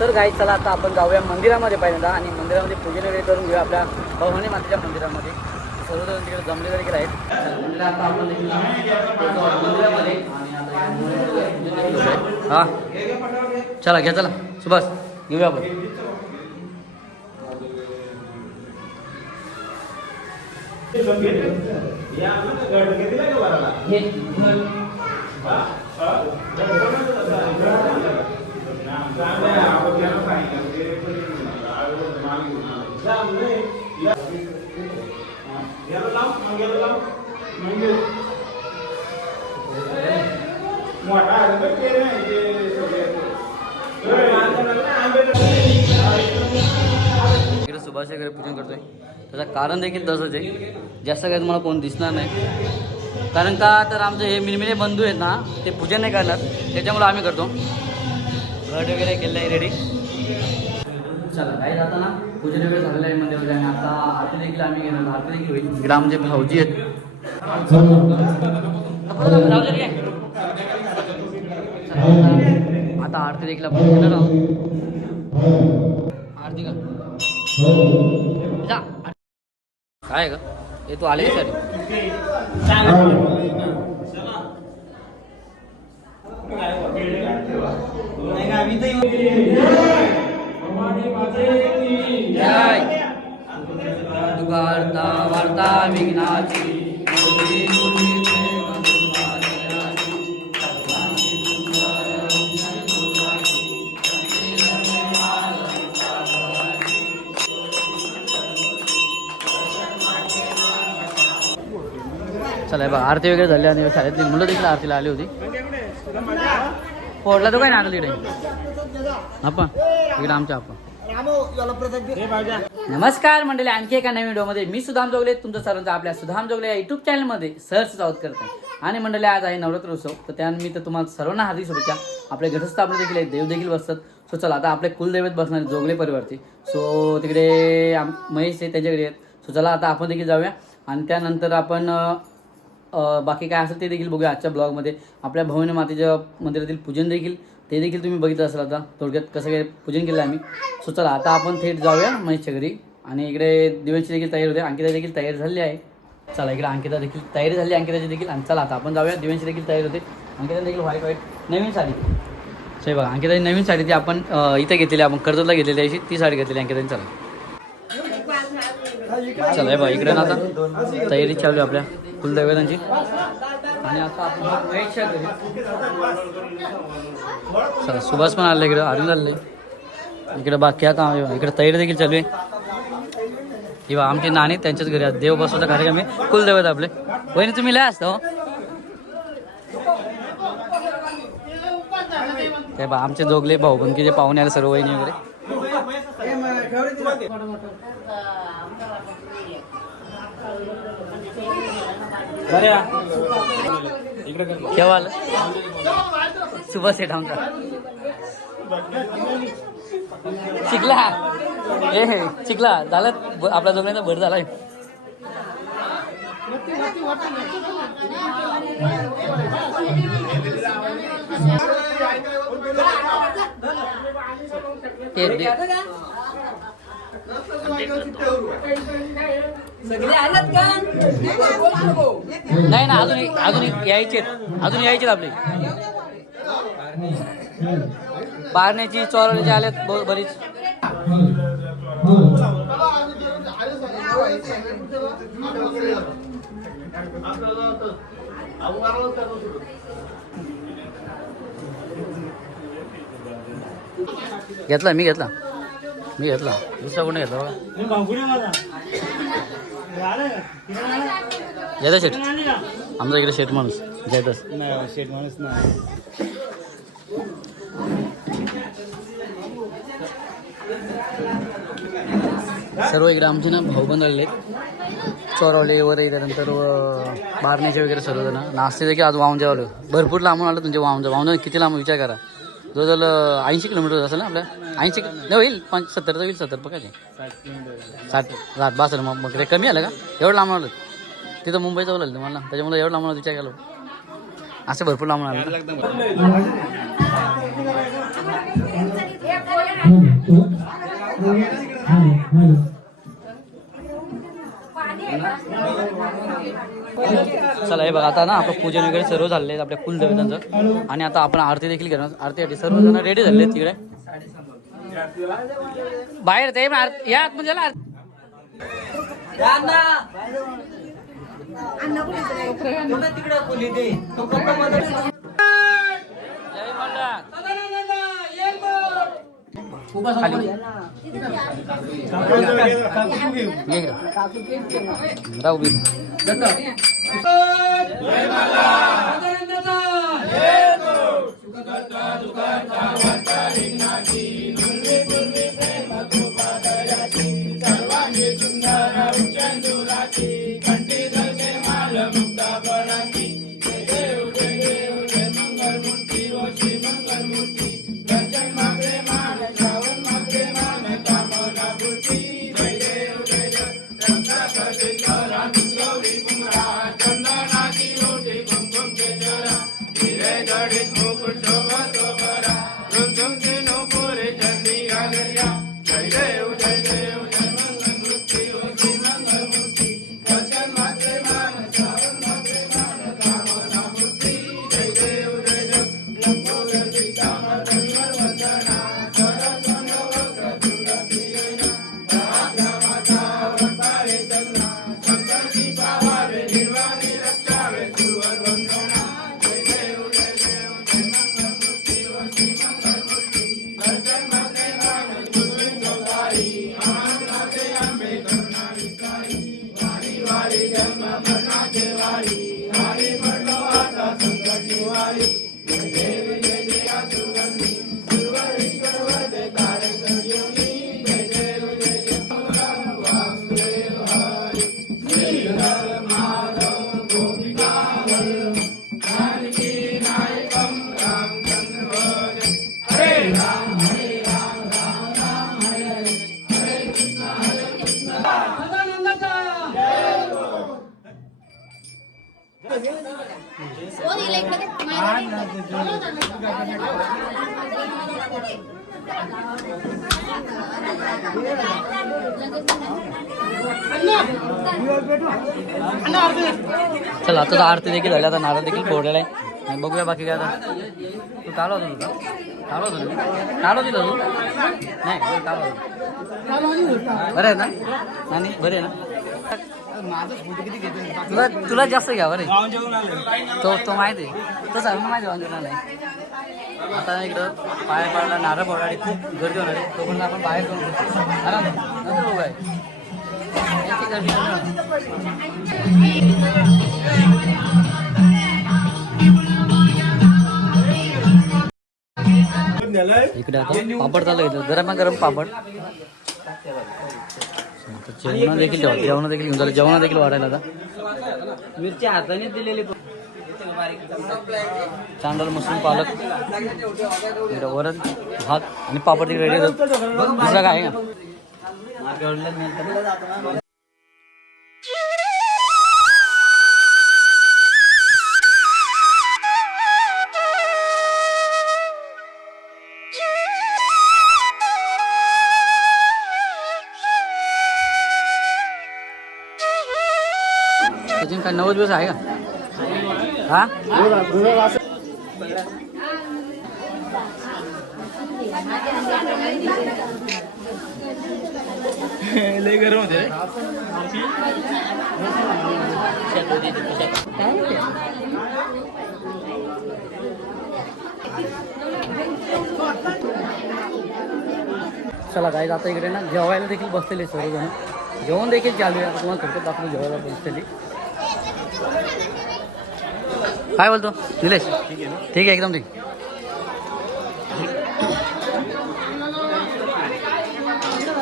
तर गाई चला आता आपण जाऊया मंदिरामध्ये पहिल्यांदा आणि मंदिरामध्ये पूजन वगैरे करून घेऊया आपल्या भवानी मातेच्या मंदिरामध्ये. सर्वजण तिकडे जमले देखील आहेत. आता आपण मंदिरामध्ये हा. चला घ्या चला. सुभाष घेऊया आपण. इकडे सुभाष पूजन करतोय. त्याचं कारण देखील तसंच आहे. जास्त काही तुम्हाला कोण दिसणार नाही. कारण का तर आमचे हे मिनमिने बंधू आहेत ना ते पूजन नाही करणार त्याच्यामुळे आम्ही करतो. घट वगैरे केलं आहे रेडी चला काही जाताना पूजन वगैरे झालेलं आहे मंदिर वगैरे आणि आता आरती देखील आम्ही घेणार आरती देखील होईल. इकडे आमचे भाऊजी आहेत. आता आरती देखील आपण घेणार आहोत. आरती का जा. काय ग? हे तू आले सर जय चला बघा आरती वगैरे झाली आणि शाळेतली मुलं तिकडे आरतीला आली होती. फोडला तो काय ना आता तिकडे. आपण इकडे आमच्या आपण. नमस्कार मंडळी आणखी एका नवीन व्हिडिओमध्ये मी सुधाम जोगले तुमचं सर्वांचं आपल्या सुधाम जोगले या युट्यूब चॅनलमध्ये सहज स्वागत करत आणि मंडळी आज आहे नवरात्र उत्सव तर त्यानिमित्त तुम्हाला सर्वांना हार्दिक शुभेच्छा. आपले घटस्थापना देखील आहेत देव देखील बसतात. सो चला आता आपले कुलदैवत बसणार जोगले परिवारचे. सो तिकडे आम- महेश आहे त्यांच्याकडे आहेत. सो चला आता आपण देखील जाऊया. आणि त्यानंतर आपण बाकी काय असेल ते देखील बघूया आजच्या ब्लॉगमध्ये आपल्या भवानी मातेच्या मंदिरातील पूजन देखील ते देखील तुम्ही बघितलं असाल आता. थोडक्यात कसं काय पूजन केलं आम्ही. सो चला आता आपण थेट जाऊया महेशच्या घरी. आणि इकडे दिव्यांची देखील तयारी होते. अंकिता देखील तयार झाली आहे. चला इकडे अंकिता देखील तयारी झाली अंकिताची देखील. आणि चला आता आपण जाऊया. दिव्यांची देखील तयारी होते. अंकिता देखील व्हाईट व्हाईट नवीन साडी. सही बघा अंकिताची नवीन साडी ती आपण इथे इथं घेतलेली आपण कर्जतला घेतलेली त्याची ती साडी घेतलेली अंकिताने. चला. चला आहे बा इकडे ना आता. तयारी चालू आहे आपल्या. कुलदैवतांची आणि आता आपण चला सुभाष पण आले इकडे अरुण आले. इकडे बाकी आता इकडे तयारी देखील चालू आहे. किंवा आमचे नाणे त्यांच्याच घरी आहेत देव बसवता कार्यक्रम आहे. कुलदैवत आपले. वहिनी तुम्ही लय असता हो. ते बा आमचे जोगले भाऊबंदकीचे पाहुणे आले सर्व वहिनी वगैरे. केव्हा आलं. सुभाष सेठ आमचा शिकला ए हे, शिकला झालं. आपला जोगण्याचा भर झालाय ते दे- नाही ना अजून अजून यायचे अजून यायचे आपले. पारण्याची चोरवण्याची आल्यात बरीच. घेतला मी घेतला. मी घेतला. दुसरा कोणी घेतला? बघा जयदा आमचा इकडे शेत माणूस. जयदास शेत माणूस नाही सर्व इकडे आमचे ना भाऊ बंद आलेले चोरवले वगैरे त्यानंतर बारण्याचे वगैरे सर्वजण. नाश्ते देखील आज वाहून जेवलं भरपूर लांबून आलं तुमचे वाहून वाहून किती लांब? विचार करा. जवळजवळ ऐंशी किलोमीटर असेल ना आपल्या? ऐंशी नाही होईल. पंच सत्तर तर होईल सत्तर बघायचे साठ साठ बासष्ट मग मग कमी आलं का? एवढं लांब आलं. तिथं मुंबई जवळ आलं तुम्हाला. त्याच्यामुळे एवढं लांब विचार केला. असे भरपूर लांबून आले. चला हे बघा आता ना आपलं पूजन वगैरे सर्व आहे आपल्या कुलदेवतांचं. आणि आता आपण आरती देखील घेणार आरतीसाठी सर्वजण रेडी झाले तिकडे. बाहेर ते आरती- या आतमध्ये आरती. जय मल्हार. खाली. ये इकडं. राहू बी. ಜಡಿ चला आता तर आरती देखील झाली आता नारळ देखील फोडलेला आहे. आणि बघूया बाकी काय आता. तू काढला होता तुझा. काढला होता तुम्ही काढला दिला तू नाही काढला होता बरं आहे ना? आणि बरे आहे ना? तुला तुला जास्त घ्या बरे तो तो माहिती आहे. तो सर्वांना माहिती आता इकडं पाया पाडला नारळ पडला आणि खूप गर्दी होणार आहे. तोपर्यंत आपण बाहेर करून घेतो आराम नंतर बघू आहे. गर्दी होणार. इकडे आता पापड चालू गरम गरम पापड. जेवण देखील ठेवा. जेवण देखील घेऊन झालं जेवण देखील वाढायला आता. मिरची हाताने दिलेली. चांदल मसून पालक. वरण भात आणि पापड तिकडे रेडी दुसरा काय आहे? का अजून काय नव्वद दिवस का हा लय गरम होते चला काय आता इकडे ना जेवायला देखील बसलेले सर्वजण जेवण देखील चालू आहे तुम्हाला थोडक्यात दाखवलं जेवायला बसलेली काय बोलतो? निलेश. ठीक आहे एकदम ठीक.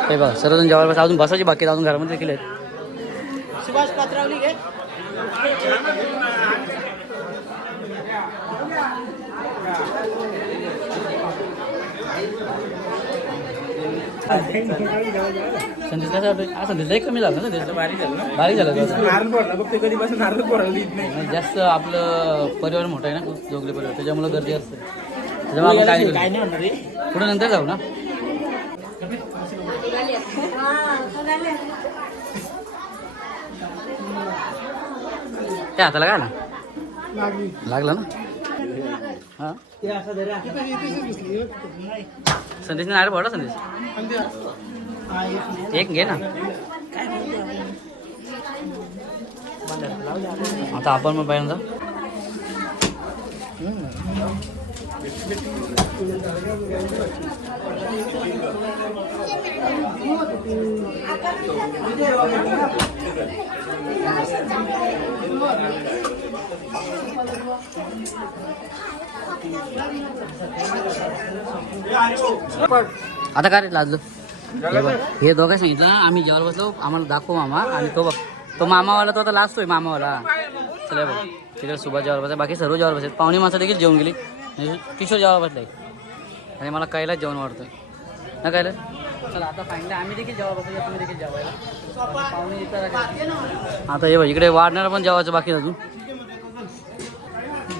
हे बघा सर्वजण जवळपास अजून बसायची बाकी अजून घरामध्ये देखील आहेत. सुभाष पात्रावली घे. संदेश कसं वाटतं हा संदेश लई कमी झाला ना संदेश बारीक झालं ना. बारीक झालं का? नारळ फोडला बघ ते कधीपासून नारळ फोडायला देत नाही. नाही, जास्त आपलं परिवार मोठं आहे ना जोगले परिवार त्याच्यामुळे गर्दी असते. त्याच्यामुळे आपण काय नाही काय नाही म्हणणार रे? करू. पुढे नंतर जाऊ ना. त्या हाताला काय ना. लागला ना? हा. संदेशने नारळ पडला संदेश एक घे ना. आता आपण पण पहिल्यांदा आता काय रे लाजलो? हे हे दोघं सांगितलं ना, आम्ही जेवायला बसलो आम्हाला दाखव मामा. आणि तो बघ तो मामावाला तो आता लाजतोय मामावाला. चला बघ तिकडे सुभाष जेवायला बसला बाकी सर्व जेवायला बसले पाहुणे माणसं देखील जेवून गेली. म्हणजे किशोर जेवायला बसलाय. आणि मला कायलाच जेवण वाढतोय ना कायला? चला आता फायनली आम्ही देखील जेवायला बसलो तुम्ही देखील जेवायला. पाहुणे आता. हे बघ इकडे वाढणार पण जेवायचं बाकी अजून.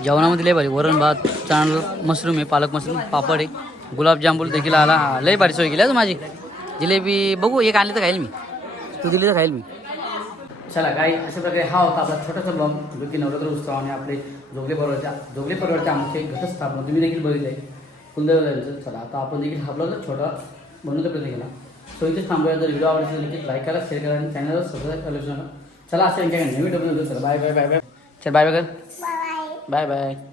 जेवणामध्ये लय भारी. वरण भात चांगलं मशरूम आहे पालक मशरूम पापड आहे. गुलाबजामुन देखील आला. लय भारी सोय केली माझी. जिलेबी बघू एक आणली तर खाईल मी. तू दिली तर खाईल मी. चला काही अशा प्रकारे हा होता आपला छोटासा ब्लॉग व्यक्ती नवरात्र उत्सव आणि आपले जोगले परिवारच्या जोगले परिवारच्या आमचे घटस्थापना. तुम्ही देखील बघितले कुलदेवतांचं चला आता आपण देखील हा ब्लॉग छोटा बनवण्याचा प्रयत्न केला सो इथेच थांबूया. जर व्हिडिओ आवडला देखील लाईक करा शेअर करा आणि चॅनलला सबस्क्राईब करायला चला असं काय नवीन व्हिडिओ चला बाय बाय बाय बाय चल बाय बाय कर बाय बाय